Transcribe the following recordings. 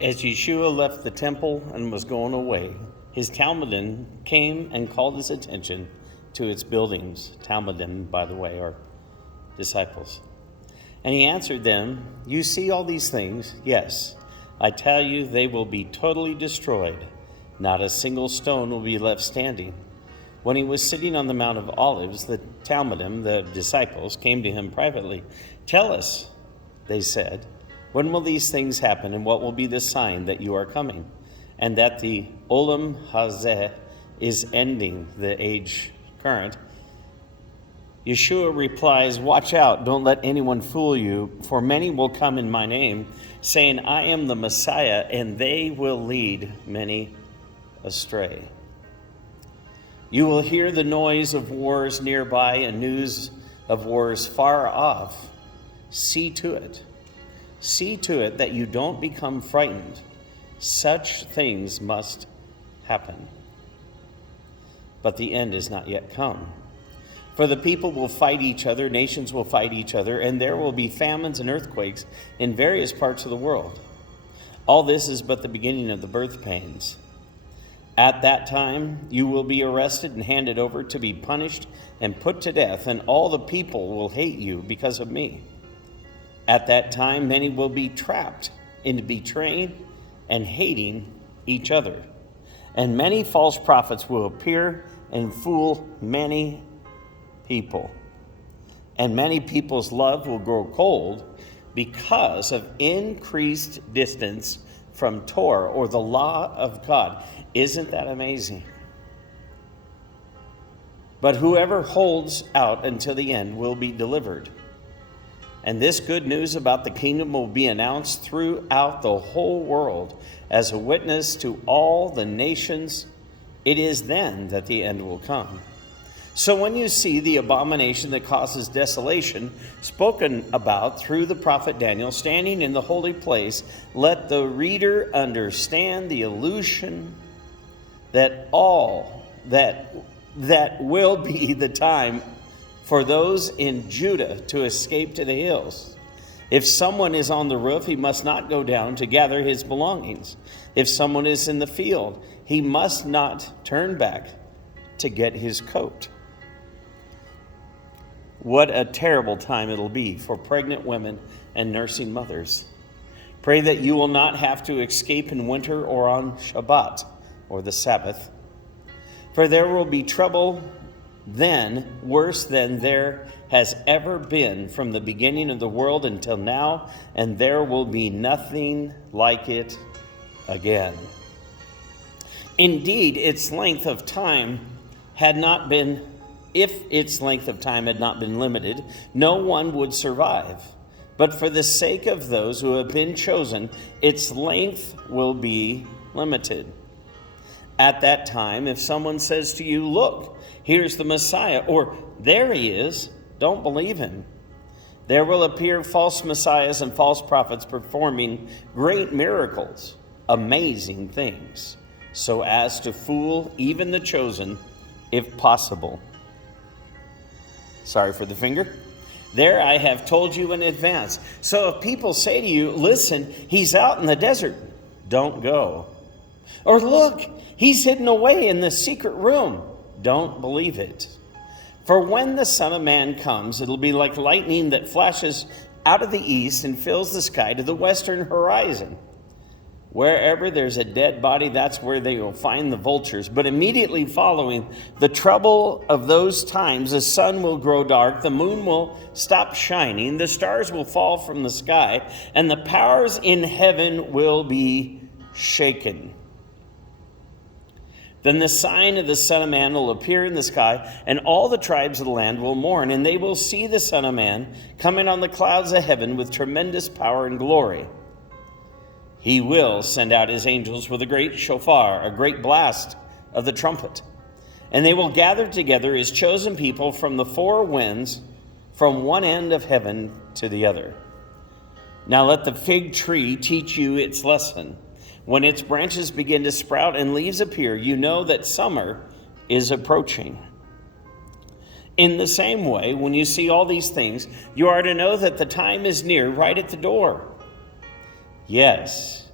As Yeshua left the temple and was going away, his Talmudim came and called his attention to its buildings. Talmudim, by the way, are disciples. And he answered them, "You see all these things? Yes, I tell you, they will be totally destroyed. Not a single stone will be left standing." When he was sitting on the Mount of Olives, the Talmudim, the disciples, came to him privately. "Tell us," they said, "when will these things happen, and what will be the sign that you are coming, and that the Olam Hazeh is ending, the age current?" Yeshua replies, "Watch out, don't let anyone fool you, for many will come in my name, saying, 'I am the Messiah,' and they will lead many astray. You will hear the noise of wars nearby and news of wars far off. See to it that you don't become frightened. Such things must happen. But the end is not yet come. For the people will fight each other, nations will fight each other, and there will be famines and earthquakes in various parts of the world. All this is but the beginning of the birth pains. At that time, you will be arrested and handed over to be punished and put to death, and all the people will hate you because of me. At that time, many will be trapped into betraying and hating each other. And many false prophets will appear and fool many people. And many people's love will grow cold because of increased distance from Torah, or the law of God. Isn't that amazing? But whoever holds out until the end will be delivered. And this good news about the kingdom will be announced throughout the whole world as a witness to all the nations. It is then that the end will come. So when you see the abomination that causes desolation spoken about through the prophet Daniel standing in the holy place, let the reader understand the illusion that all that will be the time for those in Judah to escape to the hills. If someone is on the roof, he must not go down to gather his belongings. If someone is in the field, he must not turn back to get his coat. What a terrible time it'll be for pregnant women and nursing mothers. Pray that you will not have to escape in winter or on Shabbat, or the Sabbath. For there will be trouble then worse than there has ever been from the beginning of the world until now, and there will be nothing like it again. Indeed, if its length of time had not been limited, no one would survive. But for the sake of those who have been chosen, its length will be limited. At that time, if someone says to you, "Look, here's the Messiah," or "There he is," don't believe him. There will appear false messiahs and false prophets performing great miracles, amazing things, so as to fool even the chosen, if possible. Sorry for the finger. There, I have told you in advance. So if people say to you, "Listen, he's out in the desert," don't go. Or, "Look, he's hidden away in the secret room," don't believe it. For when the Son of Man comes, it'll be like lightning that flashes out of the east and fills the sky to the western horizon. Wherever there's a dead body, that's where they will find the vultures. But immediately following the trouble of those times, the sun will grow dark, the moon will stop shining, the stars will fall from the sky, and the powers in heaven will be shaken. Then the sign of the Son of Man will appear in the sky, and all the tribes of the land will mourn, and they will see the Son of Man coming on the clouds of heaven with tremendous power and glory. He will send out his angels with a great shofar, a great blast of the trumpet, and they will gather together his chosen people from the four winds, from one end of heaven to the other. Now let the fig tree teach you its lesson. When its branches begin to sprout and leaves appear, you know that summer is approaching. In the same way, when you see all these things, you are to know that the time is near, right at the door. Yes,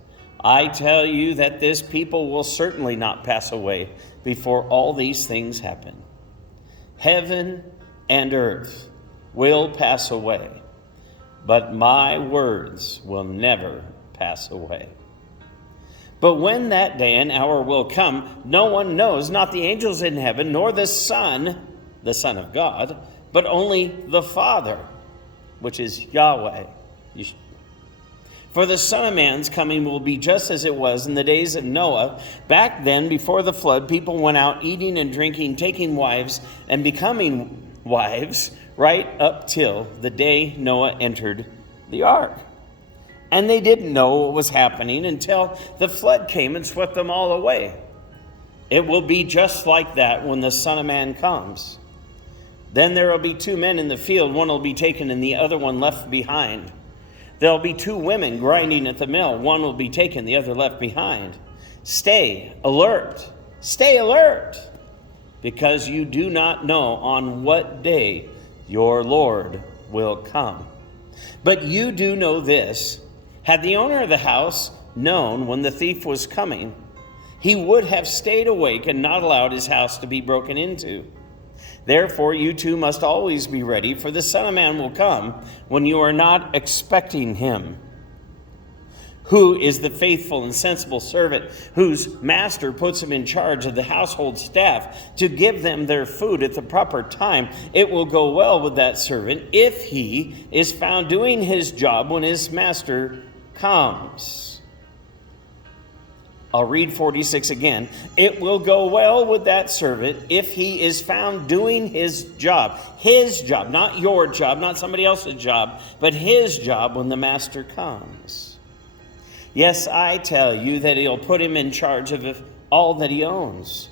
I tell you that this people will certainly not pass away before all these things happen. Heaven and earth will pass away, but my words will never pass away. But when that day and hour will come, no one knows, not the angels in heaven, nor the Son of God, but only the Father, which is Yahweh. For the Son of Man's coming will be just as it was in the days of Noah. Back then, before the flood, people went out eating and drinking, taking wives and becoming wives, right up till the day Noah entered the ark. And they didn't know what was happening until the flood came and swept them all away. It will be just like that when the Son of Man comes. Then there will be two men in the field, one will be taken and the other one left behind. There will be two women grinding at the mill, one will be taken, the other left behind. Stay alert, because you do not know on what day your Lord will come. But you do know this, had the owner of the house known when the thief was coming, he would have stayed awake and not allowed his house to be broken into. Therefore, you too must always be ready, for the Son of Man will come when you are not expecting him. Who is the faithful and sensible servant whose master puts him in charge of the household staff to give them their food at the proper time? It will go well with that servant if he is found doing his job when his master comes. I'll read 46 again. It will go well with that servant if he is found doing his job, not your job, not somebody else's job, but his job when the master comes. Yes, I tell you that he'll put him in charge of all that he owns.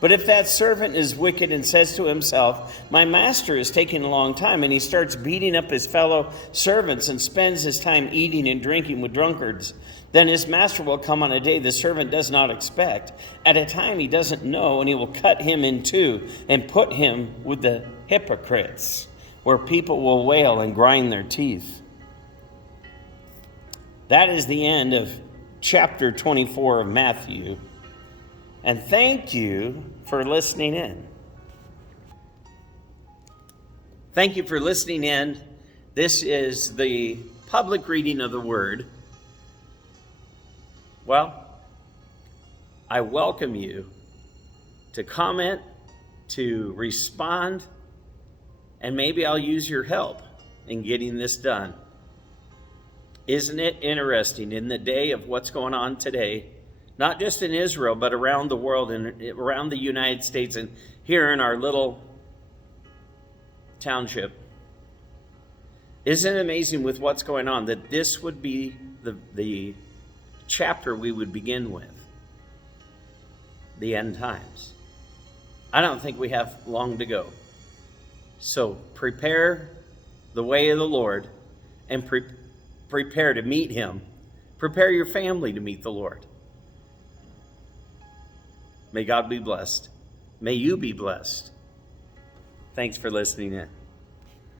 But if that servant is wicked and says to himself, my master is taking a long time, and he starts beating up his fellow servants and spends his time eating and drinking with drunkards, then his master will come on a day the servant does not expect, at a time he doesn't know, and he will cut him in two and put him with the hypocrites, where people will wail and grind their teeth. That is the end of chapter 24 of Matthew. And thank you for listening in. Thank you for listening in. This is the public reading of the Word. Well, I welcome you to comment, to respond, and maybe I'll use your help in getting this done. Isn't it interesting in the day of what's going on today, not just in Israel, but around the world and around the United States and here in our little township? Isn't it amazing with what's going on that this would be the chapter we would begin with? The end times. I don't think we have long to go. So prepare the way of the Lord and prepare to meet him. Prepare your family to meet the Lord. May God be blessed. May you be blessed. Thanks for listening in.